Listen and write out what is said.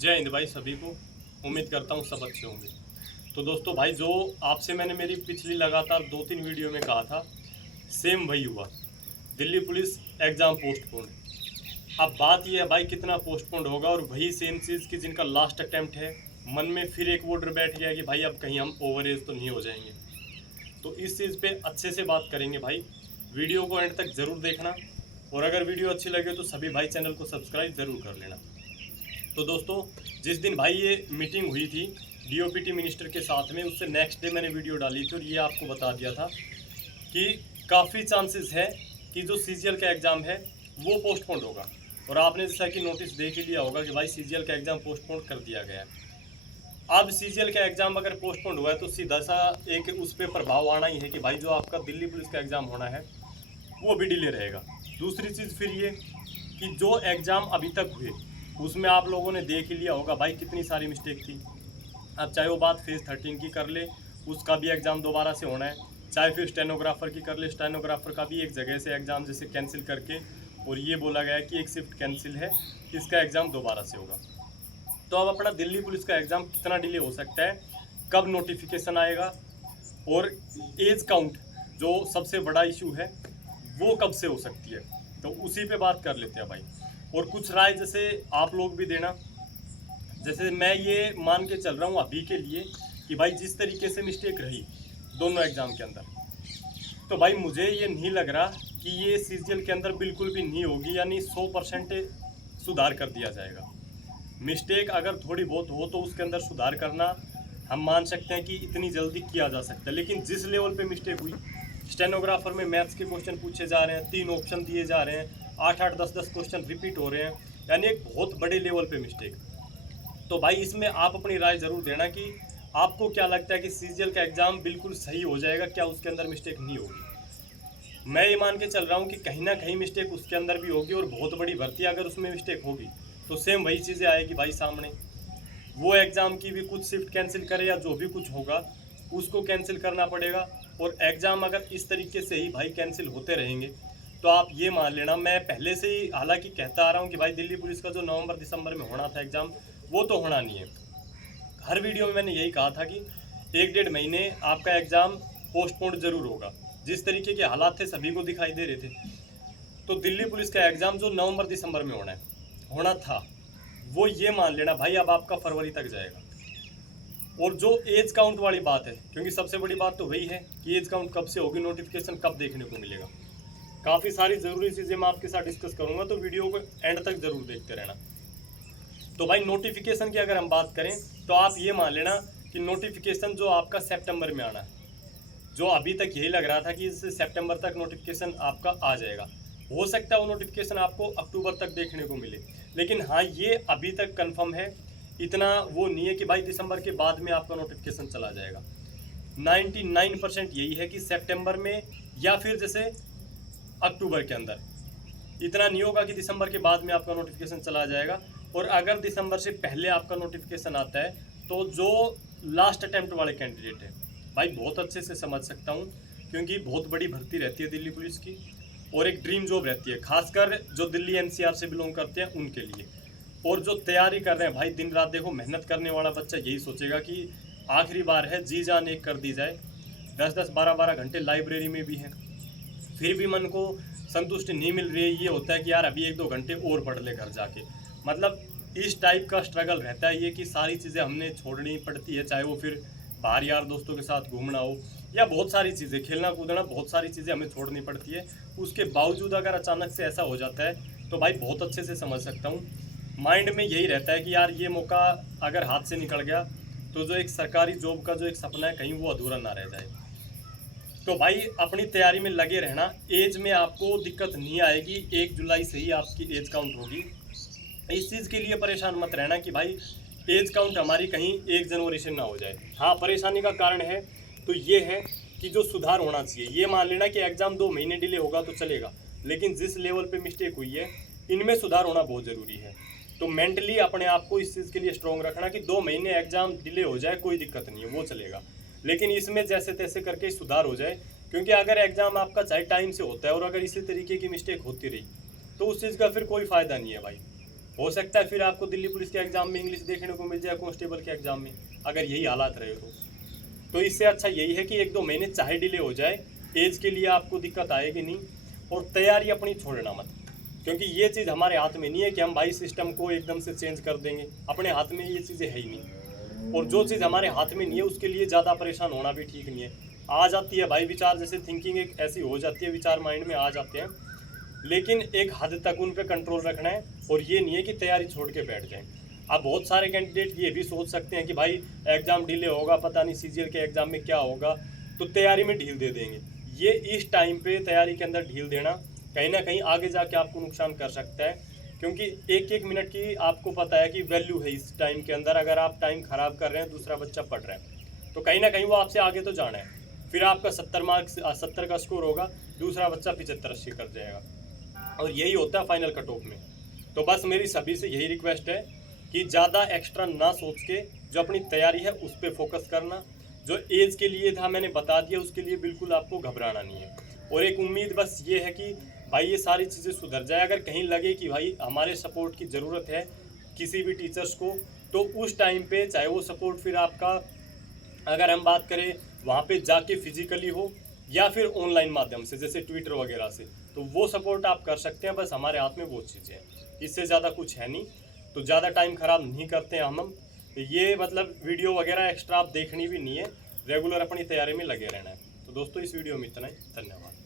जय हिंद भाई सभी को। उम्मीद करता हूँ सब अच्छे होंगे। तो दोस्तों भाई, जो आपसे मैंने मेरी पिछली लगातार 2-3 वीडियो में कहा था, सेम वही हुआ। Delhi police exam postponed. अब बात यह है भाई, कितना पोस्टपोन्ड होगा। और वही सेम चीज़ की जिनका लास्ट अटैम्प्ट है, मन में फिर एक वो डर बैठ गया कि भाई अब कहीं हम ओवर एज तो नहीं हो जाएंगे। तो इस चीज़ पे अच्छे से बात करेंगे भाई। वीडियो को एंड तक ज़रूर देखना, और अगर वीडियो अच्छी लगे तो सभी भाई चैनल को सब्सक्राइब ज़रूर कर लेना। तो दोस्तों, जिस दिन भाई ये मीटिंग हुई थी डीओपीटी मिनिस्टर के साथ में, उससे नेक्स्ट डे मैंने वीडियो डाली थी और ये आपको बता दिया था कि काफ़ी चांसेस है कि जो सीजीएल का एग्ज़ाम है वो पोस्टपोन्ड होगा। और आपने जैसा कि नोटिस देख ही लिया होगा कि भाई सीजीएल का एग्ज़ाम पोस्टपोन्ड कर दिया गया है। अब सीजीएल का एग्ज़ाम अगर पोस्टपोन्ड हुआ है तो सीधा सा एक उस पर प्रभाव आना ही है कि भाई जो आपका दिल्ली पुलिस का एग्ज़ाम होना है वो भी डिले रहेगा। दूसरी चीज़ फिर ये कि जो एग्ज़ाम अभी तक हुए उसमें आप लोगों ने देख ही लिया होगा भाई कितनी सारी मिस्टेक थी। अब चाहे वो बात फेज़ 13 की कर ले, उसका भी एग्ज़ाम दोबारा से होना है। चाहे फिर स्टेनोग्राफर की कर ले, स्टेनोग्राफर का भी एक जगह से एग्ज़ाम जैसे कैंसिल करके और ये बोला गया है कि एक शिफ्ट कैंसिल है, इसका एग्ज़ाम दोबारा से होगा। तो अब अपना दिल्ली पुलिस का एग्ज़ाम कितना डिले हो सकता है, कब नोटिफिकेशन आएगा, और एज काउंट जो सबसे बड़ा इशू है वो कब से हो सकती है, तो उसी पे बात कर लेते हैं भाई। और कुछ राय जैसे आप लोग भी देना। जैसे मैं ये मान के चल रहा हूँ अभी के लिए कि भाई जिस तरीके से मिस्टेक रही दोनों एग्ज़ाम के अंदर, तो भाई मुझे ये नहीं लग रहा कि ये सीजीएल के अंदर बिल्कुल भी नहीं होगी, यानी 100% सुधार कर दिया जाएगा। मिस्टेक अगर थोड़ी बहुत हो तो उसके अंदर सुधार करना हम मान सकते हैं कि इतनी जल्दी किया जा सकता है। लेकिन जिस लेवल पे मिस्टेक हुई, स्टेनोग्राफर में मैथ्स के क्वेश्चन पूछे जा रहे हैं, 3 ऑप्शन दिए जा रहे हैं, 8-8, 10-10 क्वेश्चन रिपीट हो रहे हैं, यानी एक बहुत बड़े लेवल पे मिस्टेक। तो भाई इसमें आप अपनी राय ज़रूर देना कि आपको क्या लगता है कि सीजीएल का एग्ज़ाम बिल्कुल सही हो जाएगा, क्या उसके अंदर मिस्टेक नहीं होगी। मैं ये मान के चल रहा हूँ कि कहीं ना कहीं मिस्टेक उसके अंदर भी होगी, और बहुत बड़ी भर्ती अगर उसमें मिस्टेक होगी तो सेम वही चीज़ें आएगी भाई सामने। वो एग्ज़ाम की भी कुछ शिफ्ट कैंसिल करे या जो भी कुछ होगा उसको कैंसिल करना पड़ेगा। और एग्ज़ाम अगर इस तरीके से ही भाई कैंसिल होते रहेंगे तो आप ये मान लेना, मैं पहले से ही हालांकि कहता आ रहा हूँ कि भाई दिल्ली पुलिस का जो नवंबर दिसंबर में होना था एग्ज़ाम, वो तो होना नहीं है। हर वीडियो में मैंने यही कहा था कि 1-1.5 महीने आपका एग्ज़ाम पोस्टपोन्ड ज़रूर होगा। जिस तरीके के हालात थे सभी को दिखाई दे रहे थे। तो दिल्ली पुलिस का एग्ज़ाम जो नवंबर दिसंबर में होना था, वो ये मान लेना भाई अब आपका फरवरी तक जाएगा। और जो एज काउंट वाली बात है, क्योंकि सबसे बड़ी बात तो वही है कि एज काउंट कब से होगी, नोटिफिकेशन कब देखने को मिलेगा। काफ़ी सारी ज़रूरी चीज़ें मैं आपके साथ डिस्कस करूंगा, तो वीडियो को एंड तक ज़रूर देखते रहना। तो भाई नोटिफिकेशन की अगर हम बात करें तो आप ये मान लेना कि नोटिफिकेशन जो आपका सितंबर में आना है, जो अभी तक यही लग रहा था कि इस सितंबर तक नोटिफिकेशन आपका आ जाएगा, हो सकता है वो नोटिफिकेशन आपको अक्टूबर तक देखने को मिले। लेकिन हाँ, ये अभी तक कंफर्म है, इतना वो नहीं है कि भाई दिसंबर के बाद में आपका नोटिफिकेशन चला जाएगा। 99% यही है कि सितंबर में या फिर जैसे अक्टूबर के अंदर। इतना नहीं होगा कि दिसंबर के बाद में आपका नोटिफिकेशन चला जाएगा। और अगर दिसंबर से पहले आपका नोटिफिकेशन आता है तो जो लास्ट अटैम्प्ट वाले कैंडिडेट हैं भाई, बहुत अच्छे से समझ सकता हूँ, क्योंकि बहुत बड़ी भर्ती रहती है दिल्ली पुलिस की और एक ड्रीम जॉब रहती है, खासकर जो दिल्ली एनसीआर से बिलोंग करते हैं उनके लिए। और जो तैयारी कर रहे हैं भाई दिन रात, देखो मेहनत करने वाला बच्चा यही सोचेगा कि आखिरी बार है, जी जान एक कर दी जाए। 10-10, 12-12 घंटे लाइब्रेरी में भी हैं, फिर भी मन को संतुष्टि नहीं मिल रही है। ये होता है कि यार अभी 1-2 घंटे और पढ़ ले घर जाके। मतलब इस टाइप का स्ट्रगल रहता है ये कि सारी चीज़ें हमने छोड़नी पड़ती है, चाहे वो फिर बाहर यार दोस्तों के साथ घूमना हो या बहुत सारी चीज़ें, खेलना कूदना, बहुत सारी चीज़ें हमें छोड़नी पड़ती है। उसके बावजूद अगर अचानक से ऐसा हो जाता है तो भाई बहुत अच्छे से समझ सकता हूँ। माइंड में यही रहता है कि यार ये मौका अगर हाथ से निकल गया तो जो एक सरकारी जॉब का जो एक सपना है कहीं वो अधूरा ना रह जाए। तो भाई अपनी तैयारी में लगे रहना। एज में आपको दिक्कत नहीं आएगी, 1 जुलाई से ही आपकी एज काउंट होगी। इस चीज़ के लिए परेशान मत रहना कि भाई एज काउंट हमारी कहीं 1 जनवरी से ना हो जाए। हाँ, परेशानी का कारण है तो ये है कि जो सुधार होना चाहिए, ये मान लेना कि एग्ज़ाम 2 महीने डिले होगा तो चलेगा, लेकिन जिस लेवल पे मिस्टेक हुई है इनमें सुधार होना बहुत ज़रूरी है। तो मेंटली अपने आप को इस चीज़ के लिए स्ट्रॉन्ग रखना कि 2 महीने एग्ज़ाम डिले हो जाए कोई दिक्कत नहीं है, वो चलेगा, लेकिन इसमें जैसे तैसे करके सुधार हो जाए। क्योंकि अगर एग्ज़ाम आपका चाहे टाइम से होता है और अगर इसी तरीके की मिस्टेक होती रही तो उस चीज़ का फिर कोई फ़ायदा नहीं है भाई। हो सकता है फिर आपको दिल्ली पुलिस के एग्जाम में इंग्लिश देखने को मिल जाए कांस्टेबल के एग्जाम में, अगर यही हालात रहे तो इससे अच्छा यही है कि 1-2 महीने चाहे डिले हो जाए, एज के लिए आपको दिक्कत आएगी नहीं, और तैयारी अपनी छोड़ना मत, क्योंकि ये चीज़ हमारे हाथ में नहीं है कि हम भाई सिस्टम को एकदम से चेंज कर देंगे, अपने हाथ में ये चीज़ें है ही नहीं। और जो चीज़ हमारे हाथ में नहीं है उसके लिए ज़्यादा परेशान होना भी ठीक नहीं है। आ जाती है भाई विचार, जैसे थिंकिंग एक ऐसी हो जाती है, विचार माइंड में आ जाते हैं, लेकिन एक हद तक उन पर कंट्रोल रखना है, और ये नहीं है कि तैयारी छोड़ के बैठ जाएं। अब बहुत सारे कैंडिडेट ये भी सोच सकते हैं कि भाई एग्ज़ाम डिले होगा, पता नहीं सीजीएल के एग्ज़ाम में क्या होगा, तो तैयारी में ढील दे देंगे। ये इस टाइम पे तैयारी के अंदर ढील देना कहीं ना कहीं आगे जाके आपको नुकसान कर सकता है, क्योंकि एक एक मिनट की आपको पता है कि वैल्यू है इस टाइम के अंदर। अगर आप टाइम ख़राब कर रहे हैं, दूसरा बच्चा पढ़ रहा है, तो कहीं ना कहीं वो आपसे आगे तो जाना है। फिर आपका 70 का स्कोर होगा, दूसरा बच्चा 75-80 कर जाएगा, और यही होता है फाइनल कट ऑफ में। तो बस मेरी सभी से यही रिक्वेस्ट है कि ज़्यादा एक्स्ट्रा ना सोच के जो अपनी तैयारी है उस पर फोकस करना। जो एज के लिए था मैंने बता दिया, उसके लिए बिल्कुल आपको घबराना नहीं है। और एक उम्मीद बस ये है कि भाई ये सारी चीज़ें सुधर जाए। अगर कहीं लगे कि भाई हमारे सपोर्ट की ज़रूरत है किसी भी टीचर्स को, तो उस टाइम पे चाहे वो सपोर्ट फिर आपका, अगर हम बात करें वहाँ पे जाके फिजिकली हो या फिर ऑनलाइन माध्यम से जैसे ट्विटर वगैरह से, तो वो सपोर्ट आप कर सकते हैं। बस हमारे हाथ में वो चीज़ें हैं, इससे ज़्यादा कुछ है नहीं। तो ज़्यादा टाइम ख़राब नहीं करते हैं हम। ये मतलब वीडियो वगैरह एक्स्ट्रा आप देखनी भी नहीं है, रेगुलर अपनी तैयारी में लगे रहना है। तो दोस्तों इस वीडियो में इतना ही, धन्यवाद।